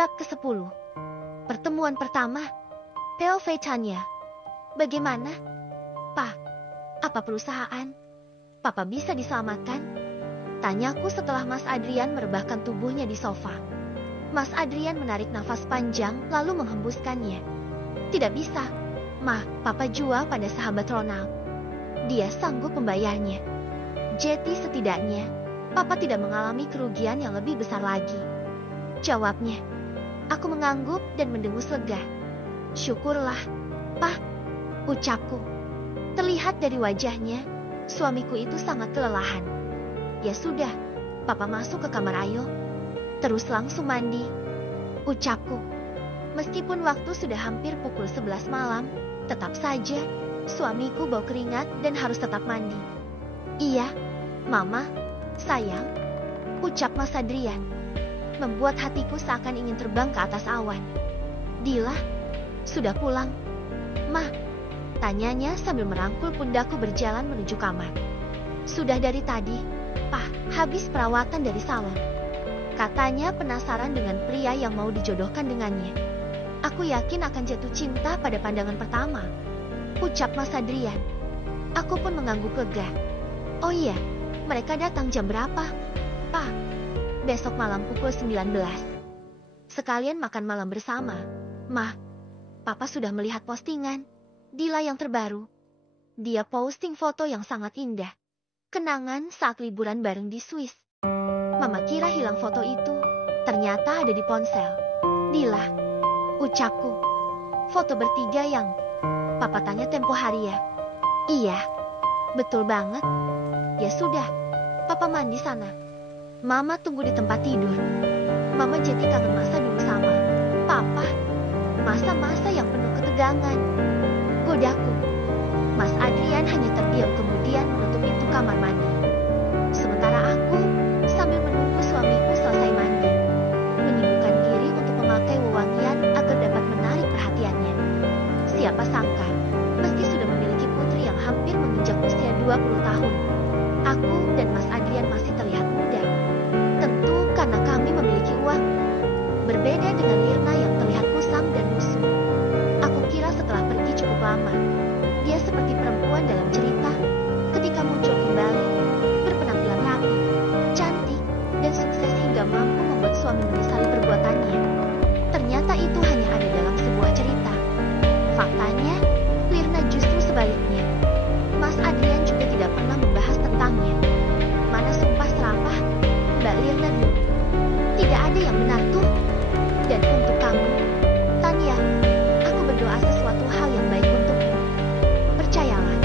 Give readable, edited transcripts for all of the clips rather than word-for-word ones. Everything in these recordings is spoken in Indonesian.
Bab ke-10. Pertemuan pertama. POV Tanya. Bagaimana? Pa, apa perusahaan? Papa bisa diselamatkan? Tanyaku setelah Mas Adrian merebahkan tubuhnya di sofa. Mas Adrian menarik nafas panjang lalu menghembuskannya. Tidak bisa. Ma, Papa jual pada sahabat Ronald. Dia sanggup membayarnya. Jadi setidaknya, Papa tidak mengalami kerugian yang lebih besar lagi. Jawabnya. Aku mengangguk dan mendengus lega. Syukurlah, Pa, ucapku. Terlihat dari wajahnya, suamiku itu sangat kelelahan. Ya sudah, Papa masuk ke kamar ayo. Terus langsung mandi, ucapku. Meskipun waktu sudah hampir pukul 11 malam, tetap saja suamiku bau keringat dan harus tetap mandi. Iya, Mama, sayang, ucap Mas Adrian. Membuat hatiku seakan ingin terbang ke atas awan. Dila, sudah pulang? Ma, tanyanya sambil merangkul pundakku berjalan menuju kamar. Sudah dari tadi, Pa, habis perawatan dari salon. Katanya penasaran dengan pria yang mau dijodohkan dengannya. Aku yakin akan jatuh cinta pada pandangan pertama, ucap Mas Adrian. Aku pun mengangguk lega. Oh iya, mereka datang jam berapa? Pa, besok malam pukul 19. Sekalian makan malam bersama. Ma, Papa sudah melihat postingan Dila yang terbaru. Dia posting foto yang sangat indah. Kenangan saat liburan bareng di Swiss. Mama kira hilang foto itu. Ternyata ada di ponsel. Dila, ucapku. Foto bertiga yang Papa tanya tempo hari ya? Iya, betul banget. Ya sudah, Papa mandi sana. Mama tunggu di tempat tidur. Mama jadi kangen masa dulu sama Papa. Masa-masa yang penuh ketegangan. Godaku. Mas Adrian hanya terdiam kemudian menutup pintu kamar mandi. Sementara aku sambil menunggu suamiku selesai mandi, menyibukkan diri untuk memakai wewangian agar dapat menarik perhatiannya. Siapa sangka, meski sudah memiliki putri yang hampir menginjak usia 20 tahun, aku dan Mas Adrian masih terlihat muda. Tentu karena kami memiliki uang. Berbeda dengan Lirna yang terlihat kusam dan lusuh. Aku kira setelah pergi cukup lama, dia seperti perempuan dalam cerita. Ketika muncul kembali, berpenampilan rapi, cantik, dan sukses hingga mampu membuat suami menyesali perbuatannya. Ternyata itu hanya ada dalam sebuah cerita. Faktanya, Lirna justru sebaliknya. Mas Adrian juga tidak pernah membahas tentangnya. Mana sumpah serapah Mbak Lirna dulu. Tidak ada yang benar tuh. Dan untuk kamu, Tanya, aku berdoa sesuatu hal yang baik untukmu. Percayalah,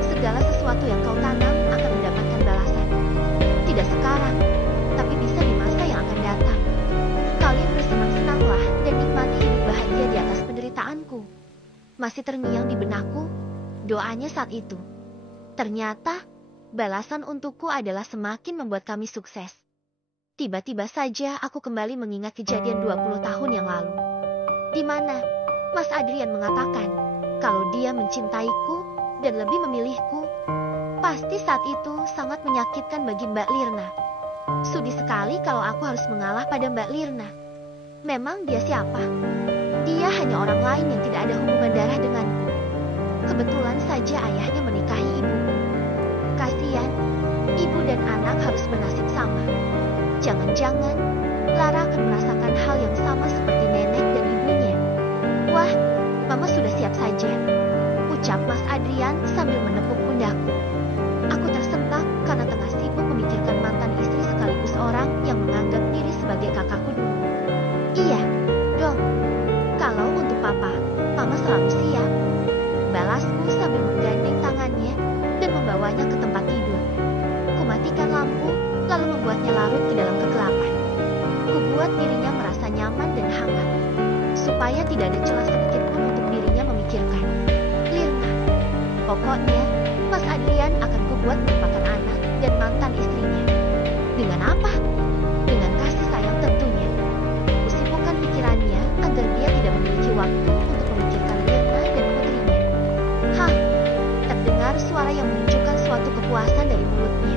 segala sesuatu yang kau tanam akan mendapatkan balasan. Tidak sekarang, tapi bisa di masa yang akan datang. Kalian bersenang-senanglah dan nikmati hidup bahagia di atas penderitaanku. Masih terngiang di benakku doanya saat itu. Ternyata, balasan untukku adalah semakin membuat kami sukses. Tiba-tiba saja aku kembali mengingat kejadian 20 tahun yang lalu. Di mana Mas Adrian mengatakan, kalau dia mencintaiku dan lebih memilihku, pasti saat itu sangat menyakitkan bagi Mbak Lirna. Sudi sekali kalau aku harus mengalah pada Mbak Lirna. Memang dia siapa? Dia hanya orang lain yang tidak ada hubungan darah denganku. Kebetulan saja ayahnya menikahi ibuku. Kasihan, ibu dan anak harus bernasib sama. Jangan-jangan Lara akan merasakan hal yang sama seperti nenek dan ibunya. Wah, Mama sudah siap saja, ucap Mas Adrian sambil menepuk pundakku. Aku tersentak karena tengah sibuk memikirkan mantan istri sekaligus orang yang menganggap diri sebagai kakakku dulu. Iya, dong. Kalau untuk Papa, Mama selalu siap. Balasku sambil menggandeng tangannya dan membawanya ke tempat tidur. Kumatikan lampu, lalu membuatnya larut ke dalam kegelapan. Kubuat dirinya merasa nyaman dan hangat, supaya tidak ada celah sedikit pun untuk dirinya memikirkan Lirna. Pokoknya, Mas Adrian akan kubuat merupakan anak dan mantan istrinya. Dengan apa? Dengan kasih sayang tentunya. Kusibukkan pikirannya agar dia tidak memiliki waktu untuk memikirkan Lirna dan putrinya. Hah, terdengar suara yang menunjukkan suatu kepuasan dari mulutnya.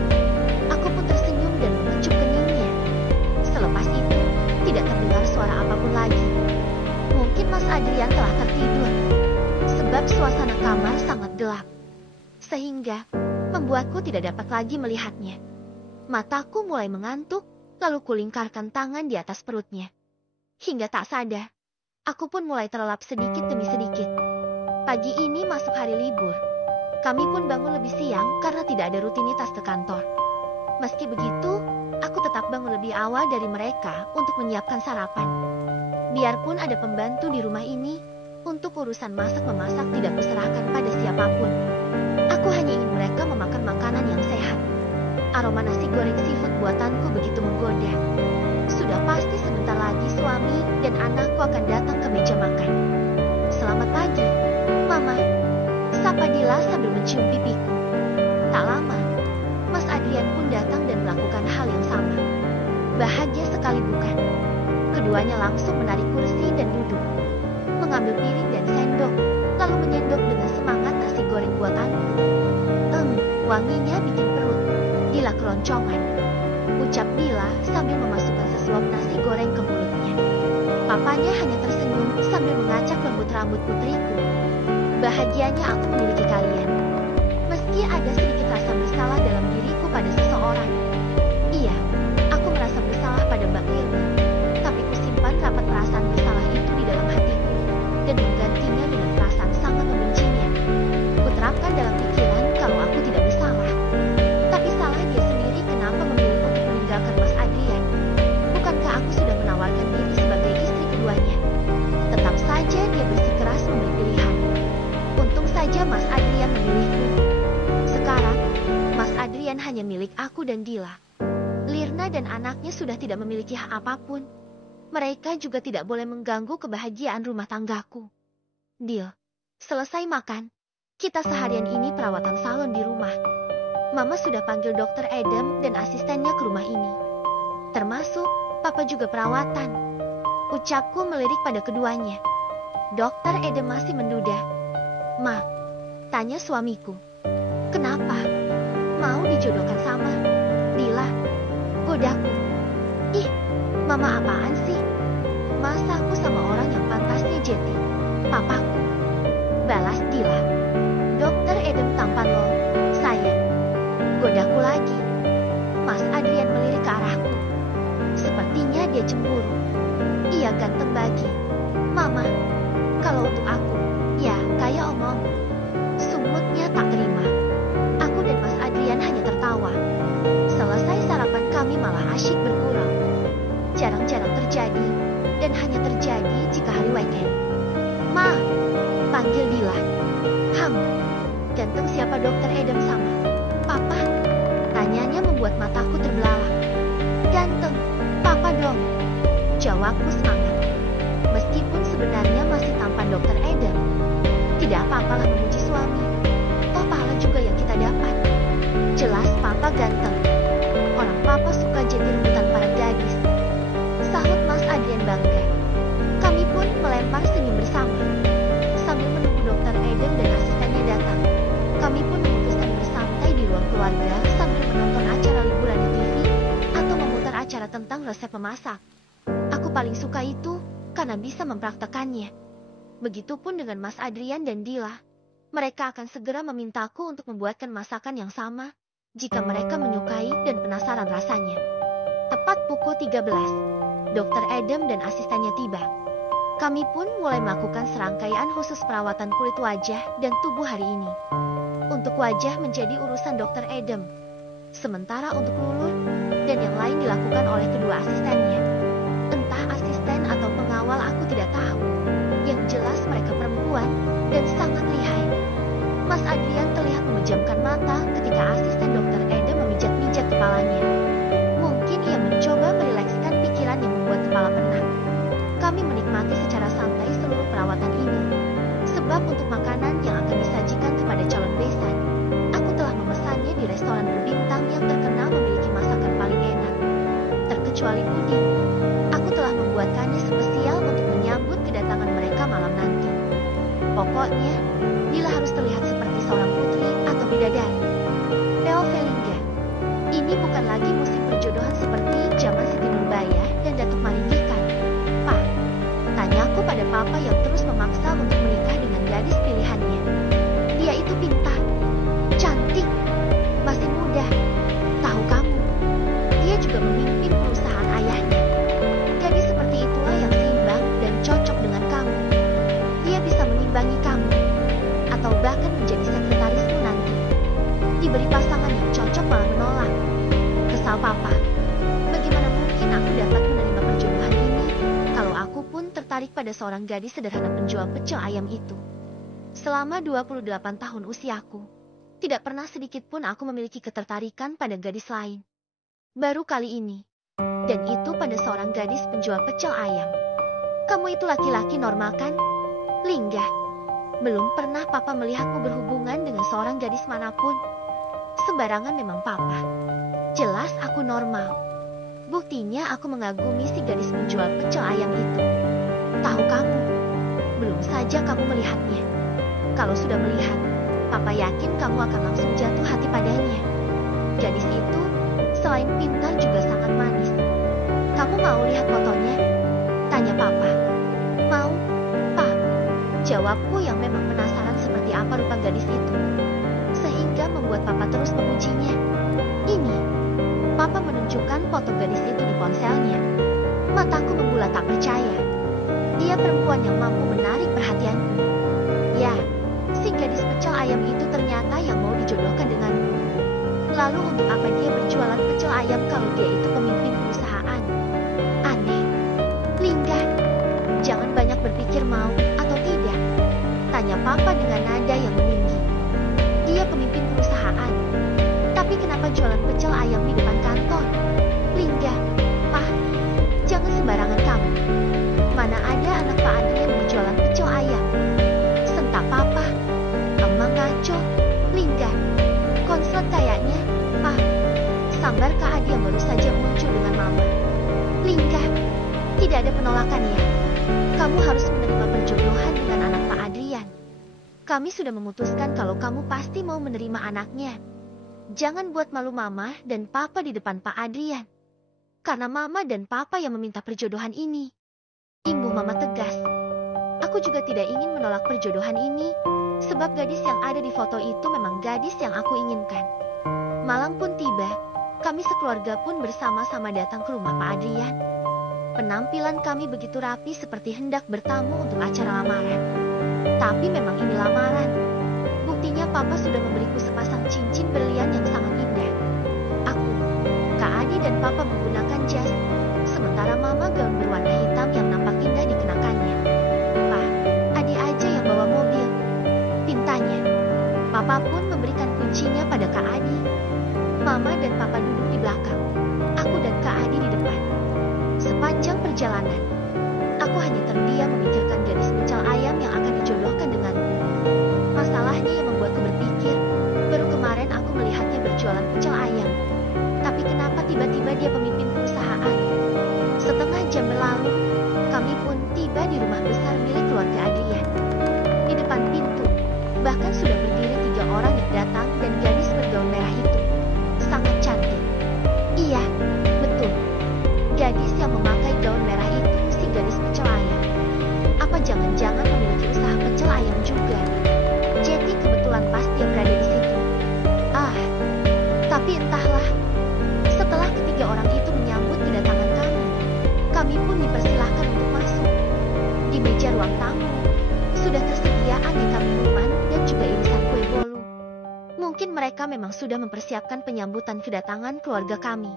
Aku pun tersenyum dan mengecup keningnya. Selepas itu, tidak terdengar suara apapun lagi. Mas Adrian telah tertidur. Sebab suasana kamar sangat gelap. Sehingga membuatku tidak dapat lagi melihatnya. Mataku mulai mengantuk, lalu kulingkarkan tangan di atas perutnya. Hingga tak sadar, aku pun mulai terlelap sedikit demi sedikit. Pagi ini masuk hari libur. Kami pun bangun lebih siang karena tidak ada rutinitas ke kantor. Meski begitu, aku tetap bangun lebih awal dari mereka untuk menyiapkan sarapan. Biarpun ada pembantu di rumah ini, untuk urusan masak-memasak tidak kuserahkan pada siapapun. Aku hanya ingin mereka memakan makanan yang sehat. Aroma nasi goreng seafood buatanku begitu menggoda. Sudah pasti sebentar lagi suami dan anakku akan datang ke meja makan. Selamat pagi, Mama. Sapa Dila sambil mencium pipiku. Tak lama, Mas Adrian pun datang dan melakukan hal yang sama. Bahagia sekali bukan? Keduanya langsung menarik kursi dan duduk. Mengambil piring dan sendok, lalu menyendok dengan semangat nasi goreng buatanku. Wanginya bikin perut Dila keloncongan. Ucap Dila sambil memasukkan sesuap nasi goreng ke mulutnya. Papanya hanya tersenyum sambil mengacak lembut rambut putriku. Bahagianya aku memiliki kalian. Meski ada sedikit rasa bersalah dalam diriku pada seseorang. Iya, aku merasa bersalah pada Mbak Lirna. Tapi kusimpan rapat perasaan bersalah itu di dalam hatiku. Dan menggantinya dengan perasaan sangat membencinya. Kuterapkan dalam pikiran kalau aku tidak bersalah. Tapi salah dia sendiri kenapa memilih untuk meninggalkan Mas Adrian. Bukankah aku sudah menawarkan diri sebagai istri keduanya? Tetap saja dia bersikeras memberi pilihan. Untung saja Mas Adrian memilihku. Sekarang, Mas Adrian hanya milik aku dan Dila. Lirna dan anaknya sudah tidak memiliki hak apapun. Mereka juga tidak boleh mengganggu kebahagiaan rumah tanggaku. Deal. Selesai makan. Kita seharian ini perawatan salon di rumah. Mama sudah panggil dokter Adam dan asistennya ke rumah ini. Termasuk, Papa juga perawatan. Ucapku melirik pada keduanya. Dokter Adam masih menduda. Ma, tanya suamiku. Kenapa? Mau dijodohkan sama Dila? Godaku. Ih, Mama apaan sih? Masa aku sama orang yang pantasnya jadi papaku? Balas Dila. Dokter Adam tampan lo, sayang. Godaku lagi. Mas Adrian melirik ke arahku. Sepertinya dia cemburu. Ia ganteng bagi Mama. Kalau untuk aku, ya kayak omong. Sumutnya tak terima. Aku dan Mas Adrian hanya tertawa. Selesai sarapan kami malah asyik bergurau. Jarang-jarang terjadi, dan hanya terjadi jika hari weekend. Ma, panggil Dila. Ganteng siapa dokter Adam sama Papa? Tanyanya membuat mataku terbelalak. Ganteng, Papa dong. Jawabku semangat. Meskipun sebenarnya masih tampan dokter Adam. Tidak apa-apalah memuji suami. Toh pahala juga yang kita dapat. Jelas Papa ganteng. Orang Papa suka jadi rebutan para gadis. Sahut Mas Adrian bangga. Kami pun melempar senyum bersama. Sambil menunggu dokter Adam dan asistennya datang, kami pun memutuskan bersantai di ruang keluarga sambil menonton acara liburan di TV atau memutar acara tentang resep memasak. Aku paling suka itu karena bisa mempraktekannya. Begitupun dengan Mas Adrian dan Dila. Mereka akan segera memintaku untuk membuatkan masakan yang sama jika mereka menyukai dan penasaran rasanya. Tepat pukul 13, Dr. Adam dan asistennya tiba. Kami pun mulai melakukan serangkaian khusus perawatan kulit wajah dan tubuh hari ini. Untuk wajah menjadi urusan Dr. Adam. Sementara untuk lulur dan yang lain dilakukan oleh kedua asistennya. Entah asisten atau pengawal aku tidak tahu. Yang jelas mereka perempuan dan sangat lihai. Mas Adrian terlihat memejamkan mata ketika asisten Dr. Adam memijat-mijat kepalanya. Mungkin ia mencoba merilekskan pikiran yang membuat kepala penat. Kami menikmati secara santai seluruh perawatan ini. Sebab untuk makanan yang akan disajikan kepada calon besan, aku telah memesannya di restoran berbintang yang terkenal memiliki masakan paling enak. Terkecuali puding. Aku telah membuatkannya spesial untuk menyambut kedatangan mereka malam nanti. Pokoknya, Dila harus terlihat seperti seorang putri atau bidadari. Teofelinga. Ini bukan lagi musim perjodohan seperti zaman Siti Nurbaya dan Datuk Maringgikan. Pak, tanyaku pada papa yang terus memaksa untuk menikah dengan gadis pilihannya. Dia itu pintar, cantik, masih muda. Tahu kamu, dia juga memimpin perusahaan ayahnya. Gadis seperti itulah yang seimbang dan cocok dengan kamu. Dia bisa menimbangi kamu, atau bahkan menjadi sekretarismu nanti. Diberi pasangan yang cocok malah menolak. Kesal papa. Bagaimana mungkin aku dapat menerima perjodohan ini kalau aku pun tertarik pada seorang gadis sederhana penjual pecel ayam itu. Selama 28 tahun usiaku, tidak pernah sedikit pun aku memiliki ketertarikan pada gadis lain. Baru kali ini, dan itu pada seorang gadis penjual pecel ayam. Kamu itu laki-laki normal kan? Lingga, belum pernah papa melihatmu berhubungan dengan seorang gadis manapun. Sembarangan memang papa. Jelas aku normal. Buktinya aku mengagumi si gadis penjual pecel ayam itu. Tahu kamu, belum saja kamu melihatnya. Kalau sudah melihat, papa yakin kamu akan langsung jatuh hati padanya. Gadis itu, selain pintar juga sangat manis. Kamu mau lihat fotonya? Tanya papa. Mau, Pak. Jawabku yang memang penasaran seperti apa rupa gadis itu. Sehingga membuat papa terus memujinya. Ini, papa menunjukkan foto gadis itu di ponselnya. Mataku membulat tak percaya. Dia perempuan yang mampu menarik perhatianku. Ya, si gadis pecel ayam itu ternyata yang mau dijodohkan denganku. Lalu untuk apa dia berjualan pecel ayam kalau dia itu pemimpin perusahaan? Aneh. Lingga, jangan banyak berpikir mau atau tidak. Tanya papa dengan nada yang meninggi. Dia pemimpin perusahaan. Tapi kenapa jualan pecel ayam di depan kantor? Lingga, Pak, jangan sembarangan kamu. Mana ada anak Pak Adrian berjualan pecel ayam? Sentak papa. Emang ngaco. Lingga, konslet kayaknya, Pak. Sambar Kak Adi yang baru saja muncul dengan mama. Lingga, tidak ada penolakan ya. Kamu harus menerima perjodohan dengan anak Pak Adrian. Kami sudah memutuskan kalau kamu pasti mau menerima anaknya. Jangan buat malu mama dan papa di depan Pak Adrian. Karena mama dan papa yang meminta perjodohan ini. Imbuh mama tegas. Aku juga tidak ingin menolak perjodohan ini. Sebab gadis yang ada di foto itu memang gadis yang aku inginkan. Malam pun tiba. Kami sekeluarga pun bersama-sama datang ke rumah Pak Adrian. Penampilan kami begitu rapi seperti hendak bertamu untuk acara lamaran. Tapi memang ini lamaran. Buktinya papa sudah memberiku sepasang cincin berlian yang sangat indah. Aku, Kak Adi dan papa menggunakan jas, sementara mama gaun berwarna hitam yang nampak indah dikenakannya. Pak, Adi aja yang bawa mobil. Pintanya. Papa pun memberikan kuncinya pada Kak Adi. Mama dan papa duduk di belakang. Aku dan Kak Adi di depan. Sepanjang perjalanan, aku hanya terdiam memikirkan gadis pecel ayam yang akan dijodohkan denganku. Masalahnya yang membuatku berpikir, baru kemarin aku melihatnya berjualan pecel ayam. Tapi kenapa tiba-tiba dia pemimpin perusahaan? Setengah jam berlalu, kami pun tiba di rumah besar milik keluarga Adrian. Di depan pintu, bahkan sudah berdiri 3 orang yang datang dan gadis bergaun merah itu. Sangat cantik. Iya, betul. Gadis yang memakai gaun merah itu si gadis pecel ayam. Apa jangan-jangan memiliki usaha pecel ayam juga? Jadi kebetulan pas dia berada di situ. Ah, tapi entahlah. Setelah ketiga orang itu menyambut kedatangan kami pun dipersilahkan untuk masuk. Di meja ruang tamu, sudah tersedia aneka minuman dan juga irisan kue bolu. Mungkin mereka memang sudah mempersiapkan penyambutan kedatangan keluarga kami.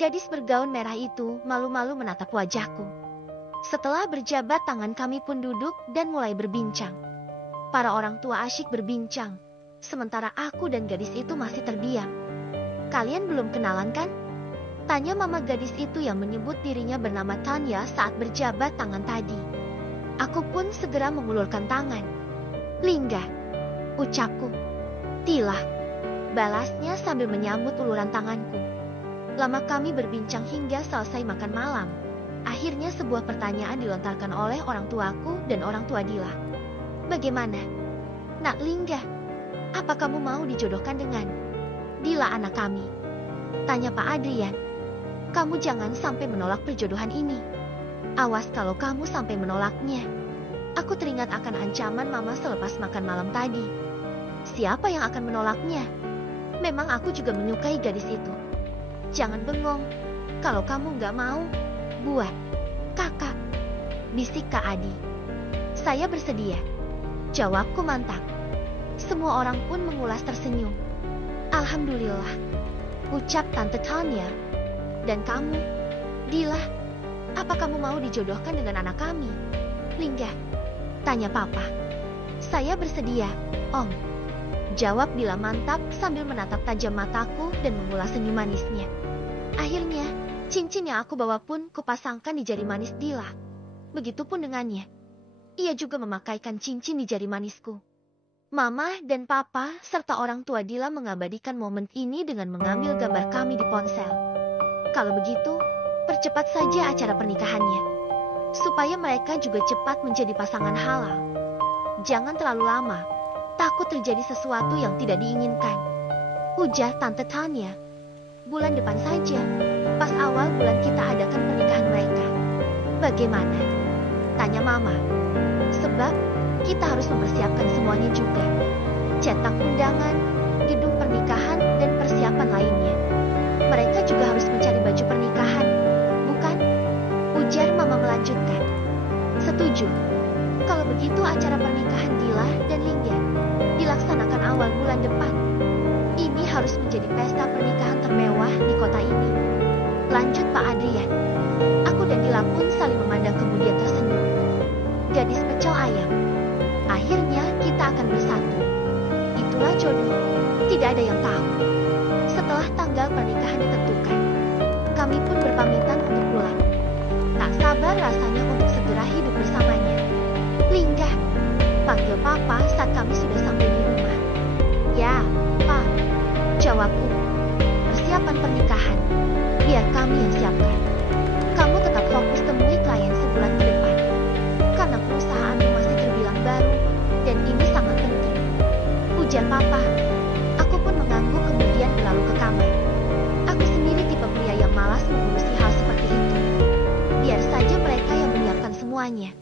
Gadis bergaun merah itu malu-malu menatap wajahku. Setelah berjabat tangan kami pun duduk dan mulai berbincang. Para orang tua asyik berbincang, sementara aku dan gadis itu masih terdiam. Kalian belum kenalan kan? Tanya mama gadis itu yang menyebut dirinya bernama Tanya saat berjabat tangan tadi. Aku pun segera mengulurkan tangan. Lingga, ucapku. Tila, balasnya sambil menyambut uluran tanganku. Lama kami berbincang hingga selesai makan malam. Akhirnya sebuah pertanyaan dilontarkan oleh orang tuaku dan orang tua Dila. Bagaimana? Nak Lingga, apa kamu mau dijodohkan dengan Dila anak kami? Tanya Pak Adrian. Kamu jangan sampai menolak perjodohan ini. Awas kalau kamu sampai menolaknya. Aku teringat akan ancaman mama selepas makan malam tadi. Siapa yang akan menolaknya? Memang aku juga menyukai gadis itu. Jangan bengong. Kalau kamu nggak mau, buat kakak, bisik Kak Adi. Saya bersedia. Jawabku mantap. Semua orang pun mengulas tersenyum. Alhamdulillah, ucap Tante Tanya. Dan kamu, Dila, apa kamu mau dijodohkan dengan anak kami? Lingga, tanya Papa. Saya bersedia, Om. Jawab Dila mantap sambil menatap tajam mataku dan mengulas senyum manisnya. Akhirnya, cincin yang aku bawa pun kupasangkan di jari manis Dila. Begitupun dengannya. Ia juga memakaikan cincin di jari manisku. Mama dan Papa serta orang tua Dila mengabadikan momen ini dengan mengambil gambar kami di ponsel. Kalau begitu, percepat saja acara pernikahannya. Supaya mereka juga cepat menjadi pasangan halal. Jangan terlalu lama, takut terjadi sesuatu yang tidak diinginkan. Ujar Tante Tanya. Bulan depan saja, pas awal bulan kita adakan pernikahan mereka. Bagaimana? Tanya Mama. Sebab kita harus mempersiapkan semuanya juga. Cetak undangan, gedung pernikahan, dan persiapan lainnya. Mereka juga harus mencari baju pernikahan, bukan? Ujar Mama melanjutkan. Setuju. Kalau begitu acara pernikahan Dila dan Lingga dilaksanakan awal bulan depan. Ini harus menjadi pesta pernikahan termewah di kota ini. Lanjut Pak Adrian. Aku dan Dila pun saling memandang kemudian tersenyum. Gadis pecel ayam. Akhirnya kita akan bersatu. Itulah jodoh. Tidak ada yang tahu. Setelah tanggal pernikahan ditentukan, kami pun berpamitan untuk pulang. Tak sabar rasanya untuk segera hidup bersamanya. Lingga, panggil Papa saat kami sudah sampai di rumah. Ya, Pak. Jawabku. Persiapan pernikahan. Biar kami yang siapkan. Kamu tetap fokus temui klien sebulan ke depan. Karena perusahaanmu masih terbilang baru, dan ini sangat penting. Ujar Papa. Aku pun mengangguk kemudian berlalu ke kamar. Aku sendiri tipe pria yang malas mengurusi hal seperti itu. Biar saja mereka yang menyiapkan semuanya.